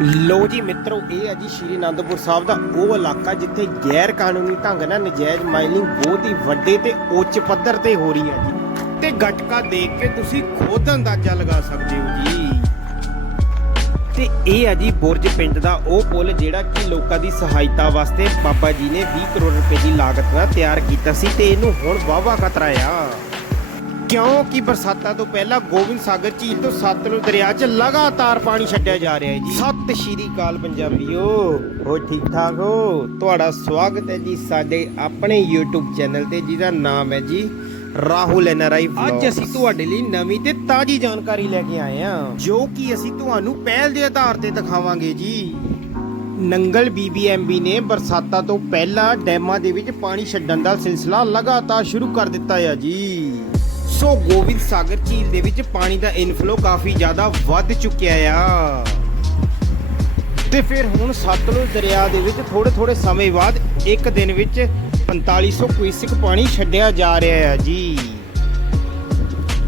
ਲੋ ਜੀ ਮਿੱਤਰੋ, ਇਹ ਹੈ ਜੀ ਸ਼੍ਰੀ ਅਨੰਦਪੁਰ ਸਾਹਿਬ ਦਾ ਉਹ ਇਲਾਕਾ ਜਿੱਥੇ ਗੈਰ ਕਾਨੂੰਨੀ ਢੰਗ ਨਾਲ ਨਜਾਇਜ਼ ਮਾਈਨਿੰਗ ਬਹੁਤ ਹੀ ਵੱਡੇ ਤੇ ਉੱਚ ਪੱਧਰ ਤੇ ਹੋ ਰਹੀ ਹੈ ਜੀ। ਤੇ ਗਟਕਾ ਦੇਖ ਕੇ ਤੁਸੀਂ ਖੁਦ ਅੰਦਾਜ਼ਾ ਲਗਾ ਸਕਦੇ ਹੋ ਜੀ। ਤੇ ਇਹ ਹੈ ਜੀ ਬੁਰਜ ਪਿੰਡ ਦਾ ਉਹ ਪੁਲ ਜਿਹੜਾ ਕਿ ਲੋਕਾਂ ਦੀ ਸਹਾਇਤਾ ਵਾਸਤੇ ਬਾਬਾ ਜੀ ਨੇ 20 ਕਰੋੜ ਰੁਪਏ ਦੀ ਲਾਗਤ ਨਾਲ ਤਿਆਰ ਕੀਤਾ ਸੀ ਤੇ ਇਹਨੂੰ ਹੁਣ ਵਾਵਾ ਖਤਰਾ ਆ ਕਿਉਂਕਿ ਬਰਸਾਤਾਂ ਤੋਂ ਪਹਿਲਾਂ ਗੋਬਿੰਦ ਸਾਗਰ ਝੀਲ ਤੋਂ ਸਤਲੁਜ ਦਰਿਆ 'ਚ ਲਗਾਤਾਰ ਪਾਣੀ ਛੱਡਿਆ ਜਾ ਰਿਹਾ ਹੈ ਜੀ। ਸਤਿ ਸ਼੍ਰੀ ਅਕਾਲ ਪੰਜਾਬੀਓ। ਹੋ ਠੀਕ ਠਾਕ ਹੋ? ਤੁਹਾਡਾ ਸਵਾਗਤ ਹੈ ਜੀ ਸਾਡੇ ਆਪਣੇ YouTube ਚੈਨਲ ਤੇ ਜਿਹਦਾ ਨਾਮ ਹੈ ਜੀ ਰਾਹੁਲ ਐਨਆਰਆਈ ਅੱਜ ਅਸੀਂ ਤੁਹਾਡੇ ਲਈ ਨਵੀਂ ਤੇ ਤਾਜ਼ੀ ਜਾਣਕਾਰੀ ਲੈ ਕੇ ਆਏ ਹਾਂ ਜੋ ਕਿ ਅਸੀਂ ਤੁਹਾਨੂੰ ਪਹਿਲ ਦੇ ਆਧਾਰ ਤੇ ਦਿਖਾਵਾਂਗੇ ਜੀ। ਨੰਗਲ ਬੀਬੀਐਮਬੀ ਨੇ ਬਰਸਾਤਾਂ ਤੋਂ ਪਹਿਲਾਂ ਡੈਮਾਂ ਦੇ ਵਿੱਚ ਪਾਣੀ ਛੱਡਣ ਦਾ ਸਿਲਸਿਲਾ ਲਗਾਤਾਰ ਸ਼ੁਰੂ ਕਰ ਦਿੱਤਾ ਹੈ ਜੀ। ਸੋ ਗੋਬਿੰਦ ਸਾਗਰ ਝੀਲ ਦੇ ਵਿੱਚ ਪਾਣੀ ਦਾ ਇਨਫਲੋ ਕਾਫੀ ਜ਼ਿਆਦਾ ਵੱਧ ਚੁੱਕਿਆ ਆ। ਤੇ ਫਿਰ ਹੁਣ ਸਤਲੁਜ ਦਰਿਆ ਦੇ ਵਿੱਚ ਥੋੜੇ ਥੋੜੇ ਸਮੇਂ ਬਾਅਦ ਇੱਕ ਦਿਨ ਵਿੱਚ 4500 ਕਿਊਸਿਕ ਪਾਣੀ ਛੱਡਿਆ ਜਾ ਰਿਹਾ ਆ ਜੀ।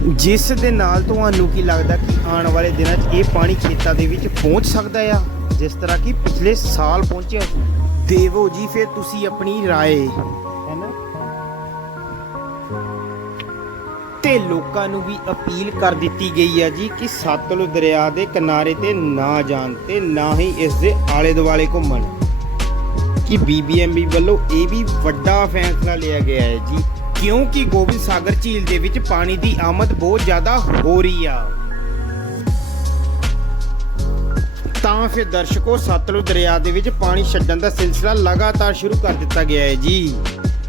ਜਿਸ ਦੇ ਨਾਲ ਤੁਹਾਨੂੰ ਕੀ ਲੱਗਦਾ ਕਿ ਆਉਣ ਵਾਲੇ ਦਿਨਾਂ 'ਚ ਇਹ ਪਾਣੀ ਖੇਤਾਂ ਦੇ ਵਿੱਚ ਪਹੁੰਚ ਸਕਦਾ ਆ? ਜਿਸ ਤਰ੍ਹਾਂ ਕਿ ਪਿਛਲੇ ਸਾਲ ਪਹੁੰਚਿਆ। ਦੇਵੋ ਜੀ, ਫਿਰ ਤੁਸੀਂ ਆਪਣੀ ਰਾਏ। ਹੈ ਲੋਕਾਂ ਨੂੰ ਵੀ ਅਪੀਲ ਕਰ ਦਿੱਤੀ ਗਈ ਹੈ ਜੀ ਕਿ ਸਤਲੁਜ ਦਰਿਆ ਦੇ ਕਿਨਾਰੇ ਤੇ ਨਾ ਜਾਣ ਤੇ ਨਾ ਹੀ ਇਸ ਦੇ ਆਲੇ ਦੁਆਲੇ ਘੁੰਮਣ। ਕਿ ਬੀਬੀਐਮਬੀ ਵੱਲੋਂ ਇਹ ਵੀ ਵੱਡਾ ਫੈਸਲਾ ਲਿਆ ਗਿਆ ਹੈ ਜੀ, ਕਿਉਂਕਿ ਗੋਬਿੰਦ ਸਾਗਰ ਝੀਲ ਦੇ ਵਿੱਚ ਪਾਣੀ ਦੀ ਆਮਦ ਬਹੁਤ ਜ਼ਿਆਦਾ ਹੋ ਰਹੀ ਆ। ਤਾਂ ਫਿਰ ਦਰਸ਼ਕੋ, ਸਤਲੁਜ ਦਰਿਆ ਦੇ ਵਿੱਚ ਪਾਣੀ ਛੱਡਣ ਦਾ ਸਿਲਸਿਲਾ ਲਗਾਤਾਰ ਸ਼ੁਰੂ ਕਰ ਦਿੱਤਾ ਗਿਆ ਹੈ ਜੀ।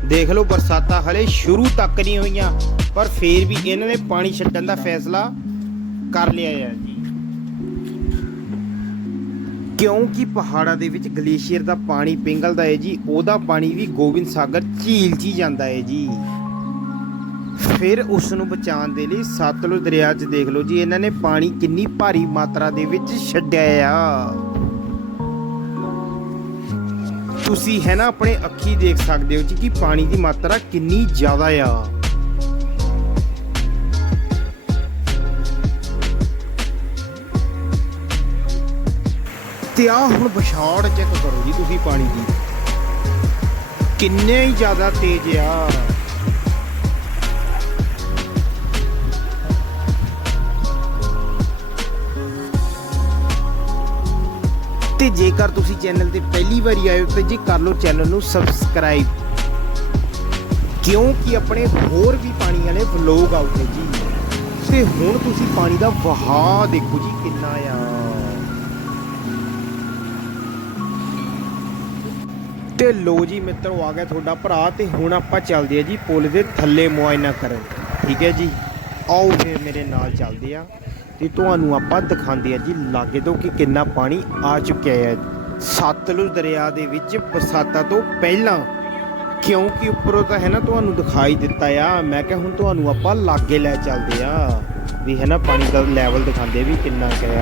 ਦੇਖ ਲਓ, ਬਰਸਾਤਾਂ ਹਲੇ ਸ਼ੁਰੂ ਤੱਕ ਨਹੀਂ ਹੋਈਆਂ। ਪਰ ਫੇਰ ਵੀ ਇਹਨਾਂ ਨੇ ਪਾਣੀ ਛੱਡਣ ਦਾ ਫੈਸਲਾ ਕਰ ਲਿਆ ਹੈ ਜੀ। ਕਿਉਂਕਿ ਪਹਾੜਾਂ ਦੇ ਵਿੱਚ ਗਲੇਸ਼ੀਅਰ ਦਾ ਪਾਣੀ ਪਿੰਗਲਦਾ ਹੈ ਜੀ, ਉਹਦਾ ਪਾਣੀ ਵੀ ਗੋਬਿੰਦ ਸਾਗਰ ਝੀਲ 'ਚ ਹੀ ਜਾਂਦਾ ਹੈ ਜੀ। ਫਿਰ ਉਸ ਨੂੰ ਬਚਾਉਣ ਦੇ ਲਈ ਸਤਲੁਜ ਦਰਿਆ 'ਚ ਦੇਖ ਲਓ ਜੀ, ਇਹਨਾਂ ਨੇ ਪਾਣੀ ਕਿੰਨੀ ਭਾਰੀ ਮਾਤਰਾ ਦੇ ਵਿੱਚ ਛੱਡਿਆ ਆ। ਤੁਸੀਂ ਹੈ ਨਾ ਆਪਣੇ ਅੱਖੀ ਦੇਖ ਸਕਦੇ ਹੋ ਜੀ ਕਿ ਪਾਣੀ ਦੀ ਮਾਤਰਾ ਕਿੰਨੀ ਜ਼ਿਆਦਾ ਆ। ਤੇ ਆ ਹੁਣ ਵਿਛਾੜ ਚੈੱਕ ਕਰੋ ਜੀ ਤੁਸੀਂ ਪਾਣੀ ਦੀ। ਕਿੰਨੇ ਹੀ ਜ਼ਿਆਦਾ ਤੇਜ਼ ਆ। ਤੇ ਜੇਕਰ ਤੁਸੀਂ ਚੈਨਲ ਤੇ ਪਹਿਲੀ ਵਾਰੀ ਆਏ ਹੋ ਤੇ ਜੀ ਕਰ ਲਓ ਚੈਨਲ ਨੂੰ ਸਬਸਕ੍ਰਾਈਬ ਕਿਉਂਕਿ ਆਪਣੇ ਹੋਰ ਵੀ ਪਾਣੀ ਵਾਲੇ ਵਲੋਗ ਆਉਂਦੇ ਜੀ। ਤੇ ਹੁਣ ਤੁਸੀਂ ਪਾਣੀ ਦਾ ਵਹਾਅ ਦੇਖੋ ਜੀ ਕਿੰਨਾ ਆ। ਤੇ ਲੋ ਜੀ ਮਿੱਤਰੋ, ਆ ਗਿਆ ਤੁਹਾਡਾ ਭਰਾ ਤੇ ਹੁਣ ਆਪਾਂ ਚੱਲਦੇ ਆ ਜੀ ਪੁਲ ਦੇ ਥੱਲੇ ਮੁਆਇਨਾ ਕਰਨ। ਠੀਕ ਹੈ ਜੀ? ਆਓ ਫਿਰ ਮੇਰੇ ਨਾਲ ਚੱਲਦੇ ਆ ਤੇ ਤੁਹਾਨੂੰ ਆਪਾਂ ਦਿਖਾਉਂਦੇ ਆ ਜੀ ਲਾਗੇ ਤੋਂ ਕਿ ਕਿੰਨਾ ਪਾਣੀ ਆ ਚੁੱਕਿਆ ਹੈ। ਸਤਲੁਜ ਦਰਿਆ ਦੇ ਵਿੱਚ ਬਰਸਾਤਾਂ ਤੋਂ ਪਹਿਲਾਂ, ਕਿਉਂਕਿ ਉੱਪਰੋਂ ਤਾਂ ਹੈ ਨਾ ਤੁਹਾਨੂੰ ਦਿਖਾਈ ਦਿੱਤਾ ਆ, ਮੈਂ ਕਿਹਾ ਹੁਣ ਤੁਹਾਨੂੰ ਆਪਾਂ ਲਾਗੇ ਲੈ ਚੱਲਦੇ ਆ ਵੀ ਹੈ ਨਾ ਪਾਣੀ ਦਾ ਲੈਵਲ ਦਿਖਾਉਂਦੇ ਵੀ ਕਿੰਨਾ ਕੁ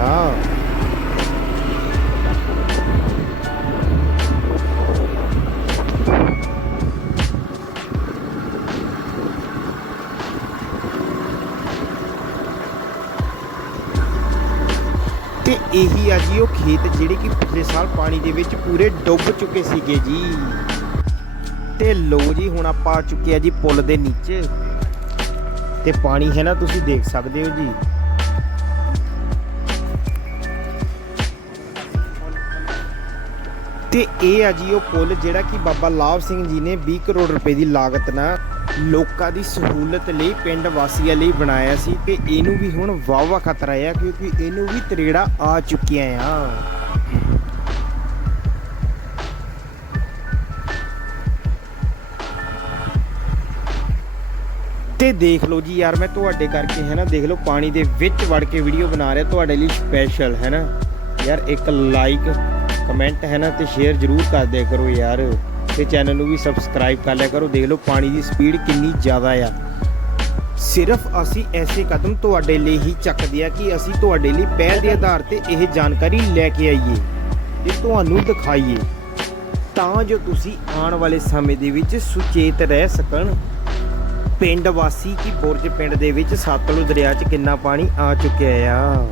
ਇਹੀ ਆ ਜੀ, ਉਹ ਖੇਤ ਜਿਹੜੇ ਕਿ ਪਿਛਲੇ ਸਾਲ ਪਾਣੀ ਦੇ ਵਿੱਚ ਪੂਰੇ ਡੁੱਬ ਚੁੱਕੇ ਸੀਗੇ ਜੀ। ਤੇ ਲੋ ਜੀ, ਹੁਣ ਆਪਾਂ ਆ ਚੁੱਕੇ ਆ ਜੀ ਪੁਲ ਦੇ ਨੀਚੇ। ਤੇ ਪਾਣੀ ਹੈ ਨਾ, ਤੁਸੀਂ ਦੇਖ ਸਕਦੇ ਹੋ ਜੀ। ਤੇ ਇਹ ਆ ਜੀ, ਉਹ ਪੁਲ ਜਿਹੜਾ ਕਿ ਬਾਬਾ ਲਾਭ ਸਿੰਘ ਜੀ ਨੇ 20 ਕਰੋੜ ਰੁਪਏ ਦੀ ਲਾਗਤ ਨਾਲ ਲੋਕਾਂ ਦੀ ਸਹੂਲਤ ਲਈ ਪਿੰਡ ਵਾਸੀਆਂ ਲਈ ਬਣਾਇਆ ਸੀ ਤੇ ਇਹਨੂੰ ਵੀ ਹੁਣ ਵਾਵਾ ਖਤਰਾ ਆ ਕਿਉਂਕਿ ਇਹਨੂੰ ਵੀ ਤਰੇੜਾ ਆ ਚੁੱਕਿਆ ਆ। ਤੇ ਦੇਖ ਲਓ ਜੀ ਯਾਰ, ਮੈਂ ਤੁਹਾਡੇ ਕਰਕੇ ਹੈ ਨਾ, ਦੇਖ ਲਓ ਪਾਣੀ ਦੇ ਵਿੱਚ ਵੜ ਕੇ ਵੀਡੀਓ ਬਣਾ ਰਿਹਾ, ਤੁਹਾਡੇ ਲਈ ਸਪੈਸ਼ਲ ਹੈ ਨਾ। ਯਾਰ ਇੱਕ ਲਾਈਕ ਕਮੈਂਟ ਹੈ ਨਾ ਤੇ ਸ਼ੇਅਰ ਜ਼ਰੂਰ ਕਰ ਦਿਆ ਕਰੋ ਯਾਰ। ਤੇ ਚੈਨਲ ਨੂੰ ਵੀ ਸਬਸਕ੍ਰਾਈਬ ਕਰ ਲਿਆ ਕਰੋ। ਦੇਖ ਲਓ ਪਾਣੀ ਦੀ ਸਪੀਡ ਕਿੰਨੀ ਜ਼ਿਆਦਾ ਆ। ਸਿਰਫ ਅਸੀਂ ਐਸੇ ਕਦਮ ਤੁਹਾਡੇ ਲਈ ਹੀ ਚੱਕਦੇ ਆ ਕਿ ਅਸੀਂ ਤੁਹਾਡੇ ਲਈ ਪਹਿਲ ਦੇ ਆਧਾਰ ਤੇ ਇਹ ਜਾਣਕਾਰੀ ਲੈ ਕੇ ਆਈਏ ਤੇ ਤੁਹਾਨੂੰ ਦਿਖਾਈਏ। ਤਾਂ ਜੋ ਤੁਸੀਂ ਆਉਣ ਵਾਲੇ ਸਮੇਂ ਦੇ ਵਿੱਚ ਸੁਚੇਤ ਰਹਿ ਸਕਣ। ਪਿੰਡ ਵਾਸੀ ਕੀ ਬੁਰਜ ਪਿੰਡ ਦੇ ਵਿੱਚ ਸਤਲੁਜ ਦਰਿਆ 'ਚ ਕਿੰਨਾ ਪਾਣੀ ਆ ਚੁੱਕਿਆ ਆ?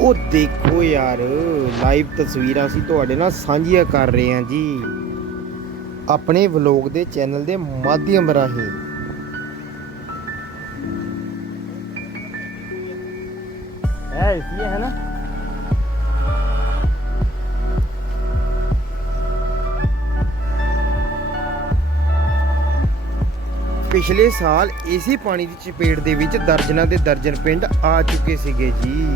ਉਹ ਦੇਖੋ ਯਾਰ ਲਾਈਵ ਤਸਵੀਰਾਂ ਅਸੀਂ ਤੁਹਾਡੇ ਨਾਲ ਸਾਂਝੀਆਂ ਕਰ ਰਹੇ ਹਾਂ ਜੀ। ਆਪਣੇ ਵਲੌਗ ਦੇ ਚੈਨਲ ਦੇ ਮਾਧਿਅਮ ਰਾਹੀਂ। ਹੈ ਇਸलिए ਹੈ ਨਾ? ਪਿਛਲੇ ਸਾਲ ਇਸੇ ਪਾਣੀ ਦੀ ਚਪੇਟ ਦੇ ਵਿੱਚ ਦਰਜਨਾਂ ਦੇ ਦਰਜਨ ਪਿੰਡ ਆ ਚੁੱਕੇ ਸੀਗੇ ਜੀ।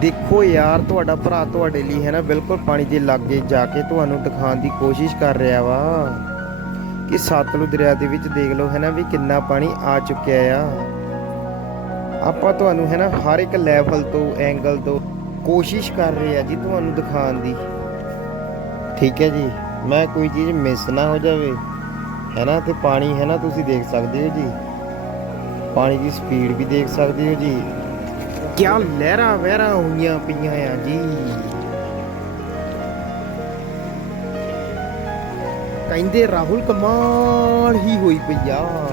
ਦੇਖੋ ਯਾਰ, ਤੁਹਾਡਾ ਭਰਾ ਤੁਹਾਡੇ ਲਈ ਹੈ ਨਾ, ਬਿਲਕੁਲ ਪਾਣੀ ਦੇ ਲਾਗੇ ਜਾ ਕੇ ਤੁਹਾਨੂੰ ਦਿਖਾਉਣ ਦੀ ਕੋਸ਼ਿਸ਼ ਕਰ ਰਿਹਾ ਵਾ। ਕਿ ਸਤਲੁਜ ਦਰਿਆ ਦੇ ਵਿੱਚ ਦੇਖ ਲਓ ਹੈ ਨਾ ਵੀ ਕਿੰਨਾ ਪਾਣੀ ਆ ਚੁੱਕਿਆ ਆ। ਆਪਾਂ ਤੁਹਾਨੂੰ ਹੈ ਨਾ ਹਰ ਇੱਕ ਲੈਵਲ ਤੋਂ ਐਂਗਲ ਤੋਂ ਕੋਸ਼ਿਸ਼ ਕਰ ਰਹੇ ਆ ਜੀ ਤੁਹਾਨੂੰ ਦਿਖਾਉਣ ਦੀ। ਠੀਕ ਹੈ ਜੀ, ਮੈਂ ਕੋਈ ਚੀਜ਼ ਮਿਸ ਨਾ ਹੋ ਜਾਵੇ। ਹੈ ਨਾ, ਤੇ ਪਾਣੀ ਹੈ ਨਾ ਤੁਸੀਂ ਦੇਖ ਸਕਦੇ ਹੋ ਜੀ। ਪਾਣੀ ਦੀ ਸਪੀਡ ਵੀ ਦੇਖ ਸਕਦੇ ਹੋ ਜੀ। ਕਿਆ ਲਹਿਰਾਂ ਵਹਿਰਾਂ ਹੋਈਆਂ ਪਈਆਂ ਆ ਜੀ। ਕਹਿੰਦੇ ਰਾਹੁਲ ਕਮਾਲ ਹੀ ਹੋਈ ਪਈ ਆ।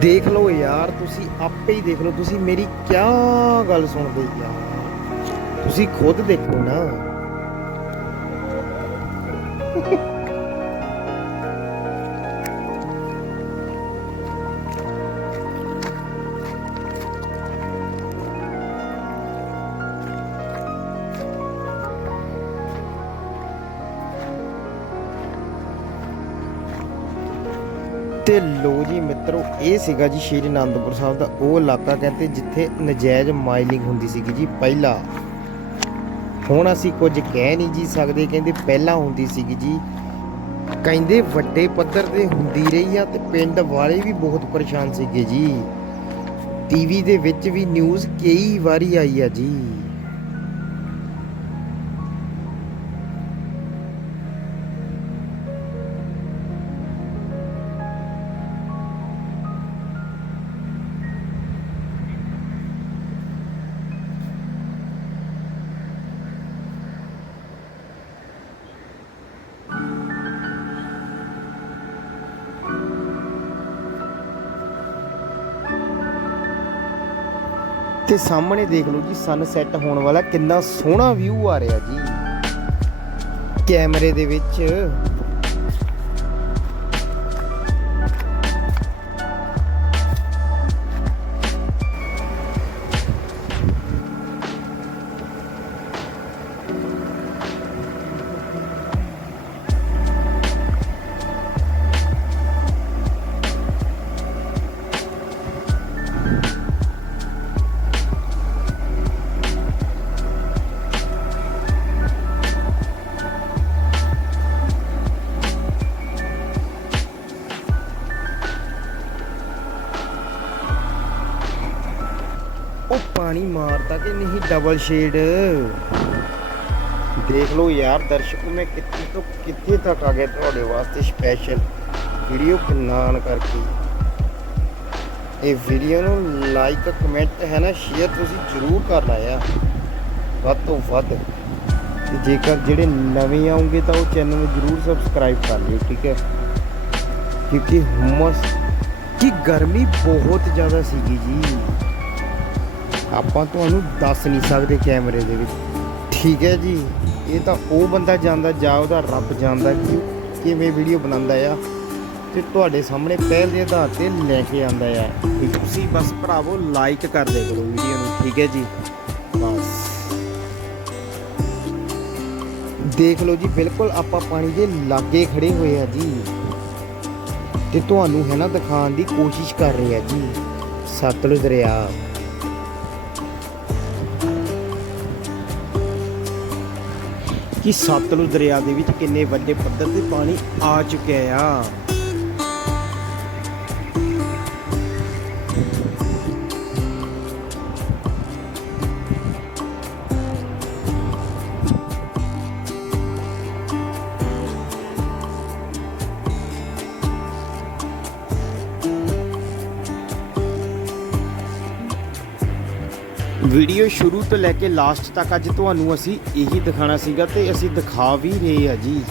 ਦੇਖ ਲਓ ਯਾਰ, ਤੁਸੀਂ ਆਪੇ ਹੀ ਦੇਖ ਲਓ, ਤੁਸੀਂ ਮੇਰੀ ਕਿਆ ਗੱਲ ਸੁਣਦੇ ਆ। ਤੁਸੀਂ ਖੁਦ ਦੇਖੋ ਨਾ। ਤੇ ਲੋ ਜੀ ਮਿੱਤਰੋ, ਇਹ ਸੀਗਾ ਜੀ ਸ਼੍ਰੀ ਅਨੰਦਪੁਰ ਸਾਹਿਬ ਦਾ ਉਹ ਇਲਾਕਾ ਕਹਿੰਦੇ ਜਿੱਥੇ ਨਜਾਇਜ਼ ਮਾਈਨਿੰਗ ਹੁੰਦੀ ਸੀਗੀ ਜੀ ਪਹਿਲਾਂ। ਹੁਣ ਅਸੀਂ ਕੁਝ ਕਹਿ ਨਹੀਂ ਜੀ ਸਕਦੇ, ਕਹਿੰਦੇ ਪਹਿਲਾਂ ਹੁੰਦੀ ਸੀਗੀ ਜੀ। ਕਹਿੰਦੇ ਵੱਡੇ ਪੱਧਰ ਤੇ ਹੁੰਦੀ ਰਹੀ ਆ ਤੇ ਪਿੰਡ ਵਾਲੇ ਵੀ ਬਹੁਤ ਪਰੇਸ਼ਾਨ ਸੀਗੇ ਜੀ। ਟੀਵੀ ਦੇ ਵਿੱਚ ਵੀ ਨਿਊਜ਼ ਕਈ ਵਾਰੀ ਆਈ ਆ ਜੀ। ਤੇ ਸਾਹਮਣੇ ਦੇਖ ਲਓ ਜੀ ਸਨਸੈਟ ਹੋਣ ਵਾਲਾ ਕਿੰਨਾ ਸੋਹਣਾ ਵਿਊ ਆ ਰਿਹਾ ਜੀ। ਕੈਮਰੇ ਦੇ ਵਿੱਚ ਕਿ ਨਹੀਂ ਦੇਖ ਲਓ ਯਾਰ, ਦਰਸ਼ਕੋ ਮੈਂ ਕਿੱਥੇ ਤੋਂ ਕਿੱਥੇ ਤੱਕ ਆ ਗਿਆ ਤੁਹਾਡੇ ਵਾਸਤੇ ਸਪੈਸ਼ਲ ਵੀਡੀਓ ਬਣਾਉਣ ਕਰਕੇ। ਇਹ ਵੀਡੀਓ ਨੂੰ ਲਾਈਕ ਕਮੈਂਟ ਹੈ ਨਾ ਸ਼ੇਅਰ ਤੁਸੀਂ ਜ਼ਰੂਰ ਕਰਨਾ ਆ ਵੱਧ ਤੋਂ ਵੱਧ। ਤੇ ਜੇਕਰ ਜਿਹੜੇ ਨਵੇਂ ਆਉਂਗੇ ਤਾਂ ਉਹ ਚੈਨਲ ਨੂੰ ਜ਼ਰੂਰ ਸਬਸਕ੍ਰਾਈਬ ਕਰ ਲਿਓ, ਠੀਕ ਹੈ? ਕਿਉਂਕਿ ਹੁਮਸ ਕੀ ਗਰਮੀ ਬਹੁਤ ਜ਼ਿਆਦਾ ਸੀਗੀ ਜੀ। ਆਪਾਂ ਤੁਹਾਨੂੰ ਦੱਸ ਨਹੀਂ ਸਕਦੇ ਕੈਮਰੇ ਦੇ ਵਿੱਚ। ਠੀਕ ਹੈ ਜੀ। ਇਹ ਤਾਂ ਉਹ ਬੰਦਾ ਜਾਂਦਾ ਜਾਂ ਉਹਦਾ ਰੱਬ ਜਾਣਦਾ ਕਿ ਕਿਵੇਂ ਵੀਡੀਓ ਬਣਾਉਂਦਾ ਆ ਤੇ ਤੁਹਾਡੇ ਸਾਹਮਣੇ ਪਹਿਲ ਦੇ ਆਧਾਰ ਤੇ ਲੈ ਕੇ ਆਂਦਾ ਆ। ਤੁਸੀਂ ਬਸ ਭਰਾਵੋ ਲਾਈਕ ਕਰ ਦੇ ਕਰੋ ਵੀਡੀਓ ਨੂੰ। ਠੀਕ ਹੈ ਜੀ। ਬਸ। ਦੇਖ ਲਓ ਜੀ, ਬਿਲਕੁਲ ਆਪਾਂ ਪਾਣੀ ਦੇ ਲਾਗੇ ਖੜੇ ਹੋਏ ਆ ਜੀ। ਤੇ ਤੁਹਾਨੂੰ ਹੈ ਨਾ ਦਿਖਾਉਣ ਦੀ ਕੋਸ਼ਿਸ਼ ਕਰ ਰਹੇ ਆ ਜੀ। ਸਤਲੁਜ ਦਰਿਆ। ਕਿ ਸਤਲੁਜ ਦਰਿਆ ਦੇ ਵਿੱਚ ਕਿੰਨੇ ਵੱਡੇ ਪੱਧਰ ਤੇ ਪਾਣੀ ਆ ਚੁੱਕਿਆ ਆ। ਵੀਡੀਓ ਸ਼ੁਰੂ ਤੋਂ ਲੈ ਕੇ ਲਾਸਟ ਤੱਕ ਅੱਜ ਤੁਹਾਨੂੰ ਅਸੀਂ ਇਹੀ ਦਿਖਾਣਾ ਸੀਗਾ ਤੇ ਅਸੀਂ ਦਿਖਾ ਵੀ ਰਹੇ ਆ ਜੀ।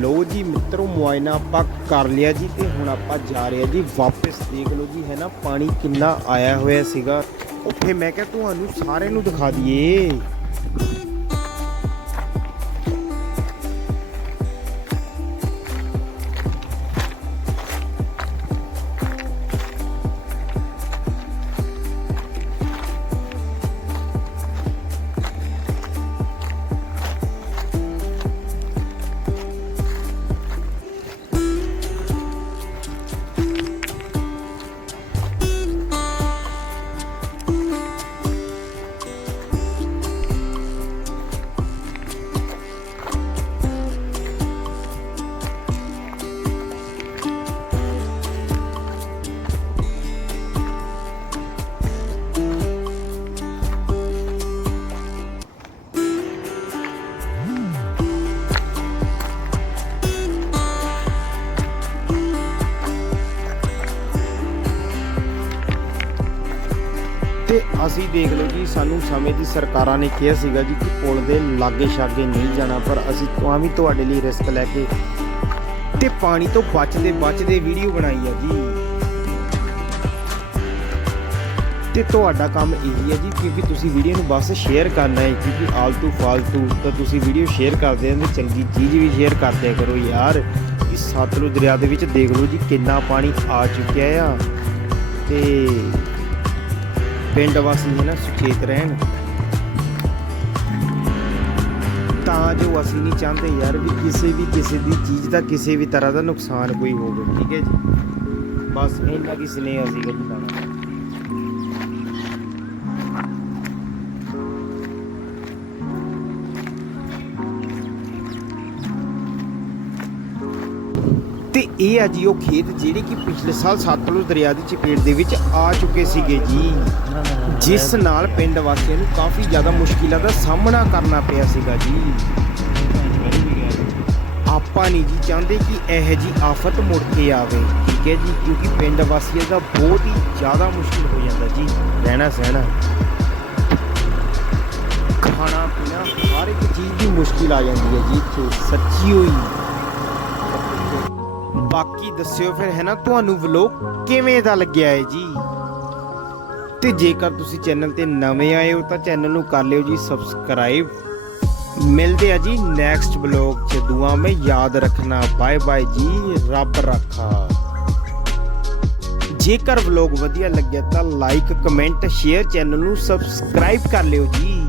ਲੋ ਜੀ ਮਿੱਤਰੋ, ਮੁਆਇਨਾ ਆਪਾਂ ਕਰ ਲਿਆ ਜੀ ਤੇ ਹੁਣ ਆਪਾਂ ਜਾ ਰਹੇ ਆ ਜੀ ਵਾਪਸ। ਦੇਖ ਲਓ ਜੀ, ਹੈ ਨਾ, ਪਾਣੀ ਕਿੰਨਾ ਆਇਆ ਹੋਇਆ ਸੀਗਾ। ਉੱਥੇ ਮੈਂ ਕਿਹਾ ਤੁਹਾਨੂੰ ਸਾਰਿਆਂ ਨੂੰ ਦਿਖਾ ਦਈਏ। ਤੁਸੀਂ ਦੇਖ ਲਓ ਜੀ, ਸਾਨੂੰ ਸਮੇਂ ਦੀ ਸਰਕਾਰਾਂ ਨੇ ਕਿਹਾ ਸੀਗਾ ਜੀ ਕਿ ਪੁਲ ਦੇ ਲਾਗੇ ਛਾਗੇ ਨਹੀਂ ਜਾਣਾ, ਪਰ ਅਸੀਂ ਤਾਂ ਵੀ ਤੁਹਾਡੇ ਲਈ ਰਿਸਕ ਲੈ ਕੇ ਤੇ ਪਾਣੀ ਤੋਂ ਬਚਦੇ ਬਚਦੇ ਵੀਡੀਓ ਬਣਾਈ ਆ ਜੀ। ਤੇ ਤੁਹਾਡਾ ਕੰਮ ਇਹੀ ਹੈ ਜੀ, ਕਿਉਂਕਿ ਤੁਸੀਂ ਵੀਡੀਓ ਨੂੰ ਬਸ ਸ਼ੇਅਰ ਕਰਨਾ ਹੈ, ਕਿਉਂਕਿ ਆਲਤੂ ਫਾਲਤੂ ਤਾਂ ਤੁਸੀਂ ਵੀਡੀਓ ਸ਼ੇਅਰ ਕਰਦੇ ਹੋ ਤੇ ਚੰਗੀ ਚੀਜ਼ ਵੀ ਸ਼ੇਅਰ ਕਰਦੇ ਕਰੋ ਯਾਰ। ਇਸ ਸਤਲੁਜ ਦਰਿਆ ਦੇ ਵਿੱਚ ਦੇਖ ਲਓ ਜੀ, ਕਿੰਨਾ ਪਾਣੀ ਆ ਚੁੱਕਿਆ ਆ। ਤੇ ਪਿੰਡ ਵਾਸੀ ਹੈ ਨਾ ਸੁਚੇਤ ਰਹਿਣ। ਤਾਂ ਜੋ ਅਸੀਂ ਨਹੀਂ ਚਾਹੁੰਦੇ ਯਾਰ ਵੀ ਕਿਸੇ ਵੀ ਕਿਸੇ ਦੀ ਚੀਜ਼ ਦਾ ਕਿਸੇ ਵੀ ਤਰ੍ਹਾਂ ਦਾ ਨੁਕਸਾਨ ਕੋਈ ਹੋਵੇ, ਠੀਕ ਹੈ ਜੀ? ਬਸ ਇੰਨਾ ਕੀ ਸਨੇਹ ਅਸੀਂ ਜੀ ਇਹ ਆ ਜੀ ਉਹ ਖੇਤ ਜਿਹੜੇ ਕਿ ਪਿਛਲੇ ਸਾਲ ਸਤਲੁਜ ਦਰਿਆ ਦੀ ਚਪੇਟ ਦੇ ਵਿੱਚ ਆ ਚੁੱਕੇ ਸੀਗੇ ਜੀ। ਜਿਸ ਨਾਲ ਪਿੰਡ ਵਾਸੀਆਂ ਨੂੰ ਕਾਫੀ ਜ਼ਿਆਦਾ ਮੁਸ਼ਕਿਲਾਂ ਦਾ ਸਾਹਮਣਾ ਕਰਨਾ ਪਿਆ ਸੀਗਾ ਜੀ। ਆਪਾਂ ਨਹੀਂ ਜੀ ਚਾਹੁੰਦੇ ਕਿ ਇਹ ਜੀ ਆਫਤ ਮੁੜ ਕੇ ਆਵੇ, ਠੀਕ ਹੈ ਜੀ? ਕਿਉਂਕਿ ਪਿੰਡ ਵਾਸੀਆਂ ਦਾ ਬਹੁਤ ਹੀ ਜ਼ਿਆਦਾ ਮੁਸ਼ਕਿਲ ਹੋ ਜਾਂਦਾ ਜੀ। ਰਹਿਣਾ ਸਹਿਣਾ। ਖਾਣਾ ਪੀਣਾ ਹਰ ਇੱਕ ਚੀਜ਼ ਦੀ ਮੁਸ਼ਕਿਲ ਆ ਜਾਂਦੀ ਹੈ ਜੀ, ਇੱਥੇ ਸੱਚੀ ਹੋਈ। ਬਾਕੀ ਦੱਸਿਓ ਫਿਰ, ਹੈ ਨਾ? ਤੁਹਾਨੂੰ ਵਲੋਗ ਕਿਵੇਂ ਦਾ ਲੱਗਿਆ ਹੈ ਜੀ? ਤੇ ਜੇਕਰ ਤੁਸੀਂ ਚੈਨਲ ਤੇ ਨਵੇਂ ਆਏ ਹੋ, ਤਾਂ ਚੈਨਲ ਨੂੰ ਕਰ ਲਿਓ ਜੀ ਸਬਸਕ੍ਰਾਈਬ ਮਿਲਦੇ ਆ ਜੀ ਨੈਕਸਟ ਵਲੋਗ ਚ। ਦੁਆ ਮੈਂ ਯਾਦ ਰੱਖਣਾ। ਬਾਏ ਬਾਏ ਜੀ। ਰੱਬ ਰੱਖਾ। ਜੇਕਰ ਵਲੋਗ ਵਧੀਆ ਲੱਗਿਆ, ਤਾਂ ਲਾਈਕ ਕਮੈਂਟ ਸ਼ੇਅਰ ਚੈਨਲ ਨੂੰ ਸਬਸਕ੍ਰਾਈਬ ਕਰ ਲਿਓ ਜੀ।